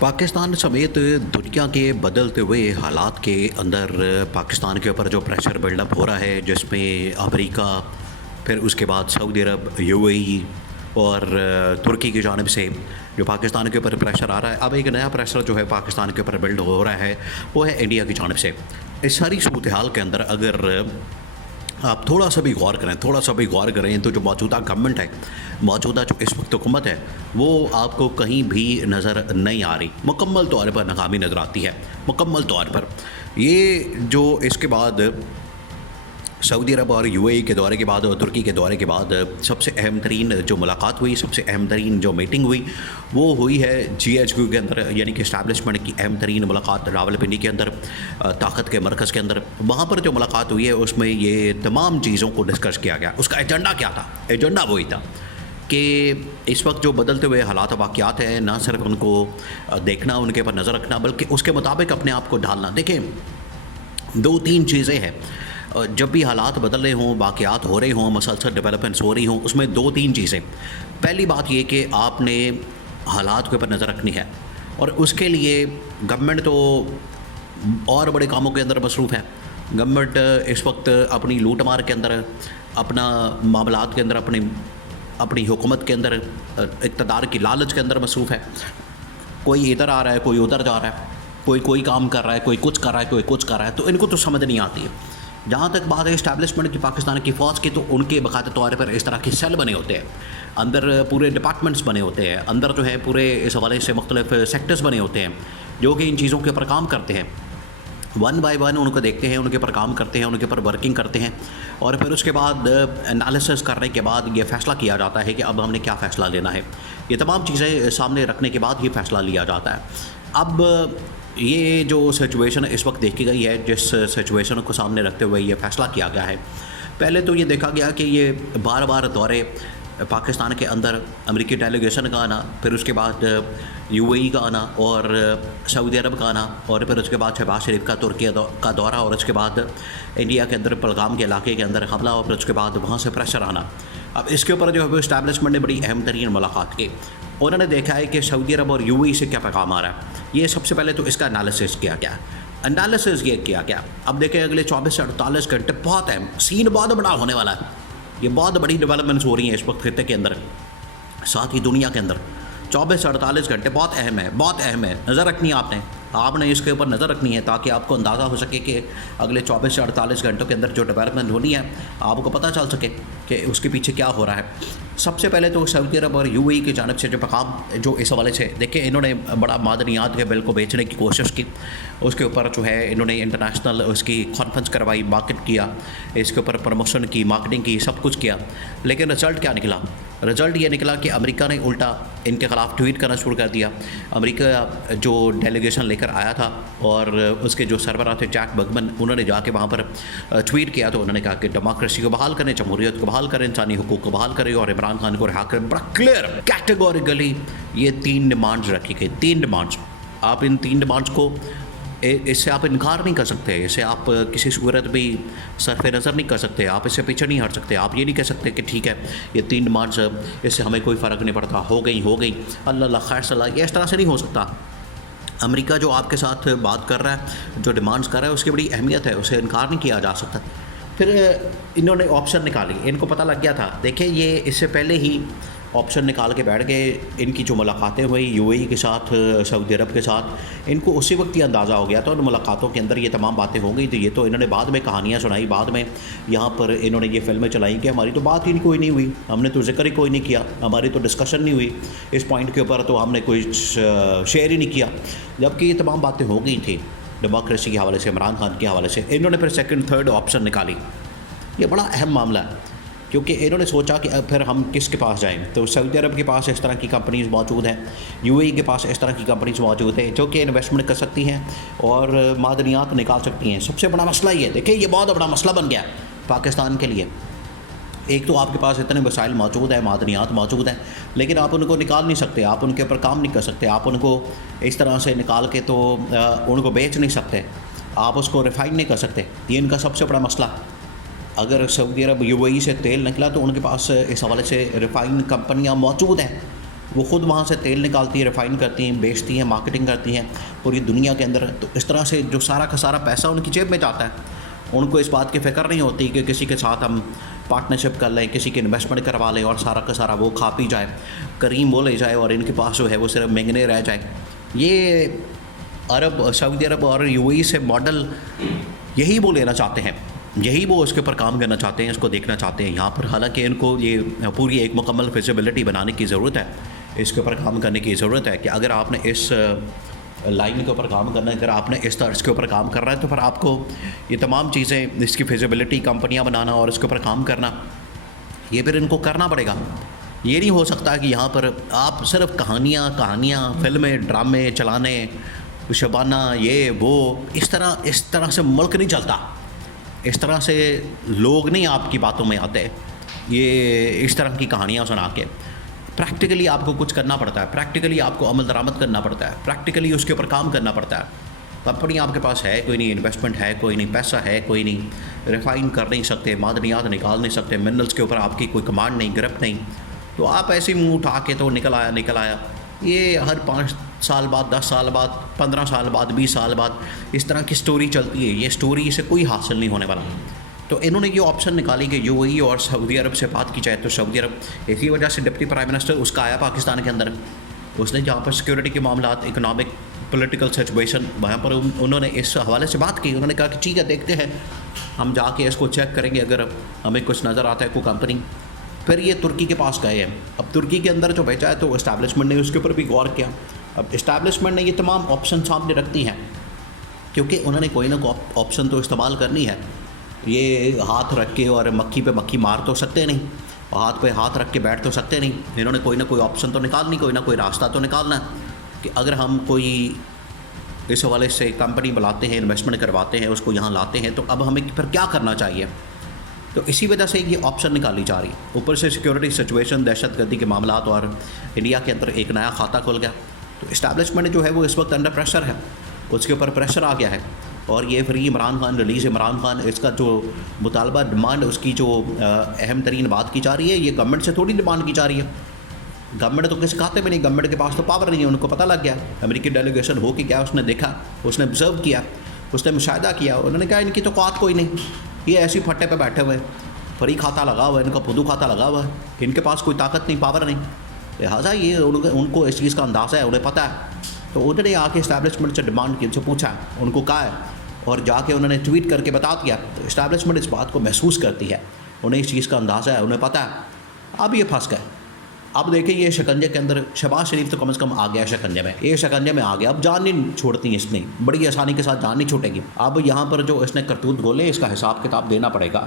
पाकिस्तान समेत दुनिया के बदलते हुए हालात के अंदर पाकिस्तान के ऊपर जो प्रेशर बिल्डअप हो रहा है, जिसमें अमेरिका, फिर उसके बाद सऊदी अरब, यूएई और तुर्की की जानिब से जो पाकिस्तान के ऊपर प्रेशर आ रहा है। अब एक नया प्रेशर जो है पाकिस्तान के ऊपर बिल्ड हो रहा है, वो है इंडिया की जानिब से। इस सारी सूरत हाल के अंदर अगर आप थोड़ा सा भी गौर करें तो जो मौजूदा गवर्नमेंट है, मौजूदा जो इस वक्त हुकूमत है, वो आपको कहीं भी नज़र नहीं आ रही। मुकम्मल तौर पर नाकामी नज़र आती है, मुकम्मल तौर पर। ये जो इसके बाद सऊदी अरब और यूएई के दौरे के बाद और तुर्की के दौरे के बाद सबसे अहम तरीन जो मुलाकात हुई, सबसे अहम तरीन जो मीटिंग हुई, वो हुई है जीएचक्यू के अंदर, यानी कि इस्टेब्लिशमेंट की अहम तरीन मुलाकात रावलपिंडी के अंदर, ताकत के मरकज़ के अंदर। वहाँ पर जो मुलाकात हुई है उसमें ये तमाम चीज़ों को डिस्कस किया गया। उसका एजेंडा क्या था? एजेंडा वही था कि इस वक्त जो बदलते हुए हालात वाक़यात हैं, ना सिर्फ उनको देखना, उनके ऊपर नज़र रखना, बल्कि उसके मुताबिक अपने आप को ढालना। देखें, दो तीन चीज़ें हैं जब भी हालात बदल रहे हों, वाक़यात हो रहे हों, मसलसल डेवलपमेंट्स हो रही हों, उसमें दो तीन चीज़ें। पहली बात ये कि आपने हालात के ऊपर नज़र रखनी है, और उसके लिए गवर्नमेंट तो और बड़े कामों के अंदर मसरूफ़ है। गवर्नमेंट इस वक्त अपनी लूट मार के अंदर, अपना मामलात के अंदर, अपनी हुकूमत के अंदर, इक़्तिदार की लालच के अंदर मसरूफ़ है। कोई इधर आ रहा है, कोई उधर जा रहा है, कोई काम कर रहा है, कोई कुछ कर रहा है, कोई कुछ कर रहा है, तो इनको तो समझ नहीं आती है। जहाँ तक बात है इस्टेब्लिशमेंट की, पाकिस्तान की फ़ौज की, तो उनके बाकायदा तौर पर इस तरह के सेल बने होते हैं, अंदर पूरे डिपार्टमेंट्स बने होते हैं, अंदर जो है पूरे इस हवाले से मुख्तलिफ सेक्टर्स बने होते हैं जो कि इन चीज़ों के ऊपर काम करते हैं। वन बाय वन उनको देखते हैं, उनके ऊपर काम करते हैं, उनके ऊपर वर्किंग करते हैं, और फिर उसके बाद एनालिसिस करने के बाद ये फ़ैसला किया जाता है कि अब हमने क्या फ़ैसला लेना है। ये तमाम चीज़ें सामने रखने के बाद ये फ़ैसला लिया जाता है। अब ये जो सिचुएशन इस वक्त देखी गई है, जिस सिचुएशन को सामने रखते हुए ये फ़ैसला किया गया है, पहले तो ये देखा गया कि ये बार बार दौरे पाकिस्तान के अंदर अमेरिकी डेलीगेशन का आना, फिर उसके बाद यूएई का आना और सऊदी अरब का आना, और फिर उसके बाद शहबाज शरीफ का तुर्की का दौरा, और उसके बाद इंडिया के अंदर पहलगाम के इलाके के अंदर हमला, और फिर उसके बाद वहाँ से प्रेशर आना। अब इसके ऊपर जो है वो इस्टेब्लिशमेंट ने बड़ी अहम तरीन मुलाकात की। उन्होंने देखा है कि सऊदी अरब और यूएई से क्या पैगाम आ रहा है। ये सबसे पहले तो इसका एनालिसिस किया गया। एनालिसिस ये किया गया। अब देखें, अगले 24 से 48 घंटे बहुत अहम, सीन बहुत बड़ा होने वाला है। ये बहुत बड़ी डेवलपमेंट्स हो रही हैं इस वक्त खित्ते के अंदर, साथ ही दुनिया के अंदर। 24 से 48 घंटे बहुत अहम है, बहुत अहम है। नज़र रखनी है आपने इसके ऊपर नज़र रखनी है, ताकि आपको अंदाज़ा हो सके कि अगले 24 से 48 घंटों के अंदर जो डेवलपमेंट होनी है, आपको पता चल सके कि उसके पीछे क्या हो रहा है। सबसे पहले तो सऊदी अरब और यूएई की जानिब से जो पैगाम जो इस हवाले से, देखिए, इन्होंने बड़ा मादनियात के बिल को बेचने की कोशिश की। उसके ऊपर जो है इन्होंने इंटरनेशनल उसकी कॉन्फ्रेंस करवाई, मार्केट किया, इसके ऊपर प्रमोशन की, मार्केटिंग की, सब कुछ किया। लेकिन रिज़ल्ट क्या निकला? रिज़ल्ट ये निकला कि अमेरिका ने उल्टा इनके ख़िलाफ़ ट्वीट करना शुरू कर दिया। अमेरिका जो डेलीगेशन लेकर आया था, और उसके जो सरबराह थे जैक बगमन, उन्होंने जाके वहाँ पर ट्वीट किया, तो उन्होंने कहा कि डेमोक्रेसी को बहाल करें, जमहूरियत को बहाल करें, इंसानी हुकूक को बहाल करें, और इमरान खान को रिहा करें। बड़ा क्लियर कैटेगोरिकली ये 3 डिमांड्स रखी गई। 3 डिमांड्स। आप इन 3 डिमांड्स को, इससे आप इनकार नहीं कर सकते, इससे आप किसी सूरत भी सरफ नज़र नहीं कर सकते, आप इससे पीछे नहीं हट सकते। आप ये नहीं कह सकते कि ठीक है, ये 3 डिमांड्स, इससे हमें कोई फ़र्क नहीं पड़ता, हो गई, अल्लाह खैर सलाह। ये इस तरह से नहीं हो सकता। अमेरिका जो आपके साथ बात कर रहा है, जो डिमांड्स कर रहा है, उसकी बड़ी अहमियत है, उसे इनकार नहीं किया जा सकता। फिर इन्होंने ऑप्शन निकाली, इनको पता लग गया था। देखिए, ये इससे पहले ही ऑप्शन निकाल के बैठ गए। इनकी जो मुलाकातें हुई यूएई के साथ, सऊदी अरब के साथ, इनको उसी वक्त ही अंदाज़ा हो गया था। उन मुलाकातों के अंदर ये तमाम बातें हो गई। तो ये तो इन्होंने बाद में कहानियाँ सुनाई, बाद में यहाँ पर इन्होंने ये फिल्में चलाई कि हमारी तो बात ही कोई नहीं हुई, हमने तो जिक्र ही कोई नहीं किया, हमारी तो डिस्कशन नहीं हुई इस पॉइंट के ऊपर, तो हमने कोई शेयर ही नहीं किया। जबकि ये तमाम बातें हो गई थी डेमोक्रेसी के हवाले से, इमरान खान के हवाले से। इन्होंने फिर सेकंड थर्ड ऑप्शन निकाली। ये बड़ा अहम मामला है, क्योंकि इन्होंने सोचा कि अब फिर हम किसके पास जाएं। तो सऊदी अरब के पास इस तरह की कंपनीज़ मौजूद हैं, यूएई के पास इस तरह की कंपनीज़ मौजूद हैं जो कि इन्वेस्टमेंट कर सकती हैं और मादनियात निकाल सकती हैं। सबसे बड़ा मसला ये, देखिए, ये बहुत बड़ा मसला बन गया पाकिस्तान के लिए। एक तो आपके पास इतने वसाइल मौजूद हैं, मादनियात मौजूद हैं, लेकिन आप उनको निकाल नहीं सकते, आप उनके ऊपर काम नहीं कर सकते, आप उनको इस तरह से निकाल के तो उनको बेच नहीं सकते, आप उसको रिफ़ाइन नहीं कर सकते। ये इनका सबसे बड़ा मसला। अगर सऊदी अरब यूएई से तेल निकला तो उनके पास इस हवाले से रिफ़ाइन कंपनियां मौजूद हैं, وہ خود وہاں سے تیل نکالتی ہیں، ریفائن کرتی ہیں، بیچتی ہیں، مارکیٹنگ کرتی ہیں پوری دنیا کے اندر. تو اس طرح سے جو سارا کا سارا پیسہ ان کی جیب میں جاتا ہے. ان کو اس بات کی فکر نہیں ہوتی کہ کسی کے ساتھ ہم پارٹنرشپ کر لیں، کسی کی انویسٹمنٹ کروا لیں اور سارا کا سارا وہ کھا پی جائے، کریم وہ لے جائے اور ان کے پاس جو ہے وہ صرف مینگنے رہ جائے. یہ سعودی عرب اور یو اے ای سے ماڈل یہی وہ لینا چاہتے ہیں، یہی وہ اس کے اوپر کام کرنا چاہتے ہیں، اس کو دیکھنا چاہتے ہیں یہاں پر. حالانکہ ان کو یہ پوری ایک مکمل فیزیبلٹی بنانے کی ضرورت ہے، اس کے اوپر کام کرنے کی ضرورت ہے کہ اگر آپ نے اس لائن کے اوپر کام کرنا ہے، اگر آپ نے اس طرز کے اوپر کام کرنا ہے تو پھر آپ کو یہ تمام چیزیں، اس کی فیزیبلٹی، کمپنیاں بنانا اور اس کے اوپر کام کرنا، یہ پھر ان کو کرنا پڑے گا. یہ نہیں ہو سکتا کہ یہاں پر آپ صرف کہانیاں فلمیں ڈرامے چلانے، شبانہ یہ وہ، اس طرح سے ملک نہیں چلتا، اس طرح سے لوگ نہیں آپ کی باتوں میں آتے. یہ اس طرح کی کہانیاں سنا کے پریکٹیکلی آپ کو کچھ کرنا پڑتا ہے، پریکٹیکلی آپ کو عمل درآمد کرنا پڑتا ہے، پریکٹیکلی اس کے اوپر کام کرنا پڑتا ہے. کمپنی آپ کے پاس ہے کوئی نہیں، انویسٹمنٹ ہے کوئی نہیں، پیسہ ہے کوئی نہیں، ریفائن کر نہیں سکتے، معدنیات نکال نہیں سکتے، منرلس کے اوپر آپ کی کوئی کمانڈ نہیں، گرفت نہیں، تو آپ ایسے منہ اٹھا کے تو نکل آیا. یہ ہر 5 سال بعد، 10 سال بعد، 15 سال بعد، 20 سال بعد اس طرح کی سٹوری چلتی ہے. یہ سٹوری سے کوئی حاصل نہیں ہونے والا. تو انہوں نے یہ آپشن نکالی کہ یو اے ای اور سعودی عرب سے بات کی جائے. تو سعودی عرب اسی وجہ سے ڈپٹی پرائم منسٹر اس کا آیا پاکستان کے اندر. اس نے جہاں پر سیکورٹی کے معاملات، اکنامک پولیٹیکل سچویشن، وہاں پر انہوں نے اس حوالے سے بات کی. انہوں نے کہا کہ ٹھیک ہے، دیکھتے ہیں، ہم جا کے اس کو چیک کریں گے، اگر ہمیں کچھ نظر آتا ہے کوئی کمپنی. پھر یہ ترکی کے پاس گئے ہیں. اب ترکی کے اندر جو بھیجا ہے تو اسٹیبلشمنٹ نے اس کے اوپر بھی غور کیا. اب اسٹیبلشمنٹ نے یہ تمام آپشن سامنے رکھتی ہیں کیونکہ انہوں نے کوئی نہ کوئی آپشن تو استعمال کرنی ہے. یہ ہاتھ رکھ کے اور مکھی پہ مکھی مار تو سکتے نہیں، ہاتھ پہ ہاتھ رکھ کے بیٹھ تو سکتے نہیں. انہوں نے کوئی نہ کوئی آپشن تو نکالنی، کوئی نہ کوئی راستہ تو نکالنا ہے کہ اگر ہم کوئی اس حوالے سے کمپنی بلاتے ہیں، انویسٹمنٹ کرواتے ہیں، اس کو یہاں لاتے ہیں، تو اب ہمیں پھر کیا کرنا چاہیے. تو اسی وجہ سے یہ آپشن نکالی جا رہی. اوپر سے سیکورٹی سچویشن، دہشت گردی کے معاملات، اور انڈیا کے اندر ایک نیا کھاتہ کھل گیا. تو اسٹیبلشمنٹ جو ہے وہ اس وقت انڈر پریشر ہے، اس کے اوپر پریشر آ گیا ہے. اور یہ فری عمران خان، ریلیز عمران خان، اس کا جو مطالبہ، ڈیمانڈ، اس کی جو اہم ترین بات کی جا رہی ہے، یہ گورنمنٹ سے تھوڑی ڈیمانڈ کی جا رہی ہے. گورنمنٹ تو کسی کھاتے میں نہیں، گورنمنٹ کے پاس تو پاور نہیں ہے. ان کو پتہ لگ گیا، امریکی ڈیلیگیشن ہو کے گیا، اس نے دیکھا، اس نے آبزرو کیا، اس نے مشاہدہ کیا. انہوں نے کہا ان کی تو قوت کوئی نہیں، یہ ایسی پھٹے پہ بیٹھے ہوئے، فری کھاتا لگا ہوا ہے، ان کا پھدو کھاتا لگا ہوا ہے، ان کے پاس کوئی طاقت نہیں، پاور نہیں. لہٰذا یہ ان کو اس چیز کا اندازہ ہے، انہیں پتہ ہے. تو انہوں نے آ کے اسٹیبلشمنٹ سے ڈیمانڈ کی، ان سے پوچھا، ان کو کہا ہے، اور جا کے انہوں نے ٹویٹ کر کے بتا دیا. تو اسٹیبلشمنٹ اس بات کو محسوس کرتی ہے، انہیں اس چیز کا اندازہ ہے، انہیں پتہ ہے. اب یہ پھنس گئے. اب دیکھیں یہ شکنجے کے اندر شہباز شریف تو کم از کم آ گیا شکنجے میں، یہ شکنجے میں آ گیا. اب جان نہیں چھوڑتی اس نے، بڑی آسانی کے ساتھ جان نہیں چھوٹے گی. اب یہاں پر جو اس نے کرتوت گولے، اس کا حساب کتاب دینا پڑے گا.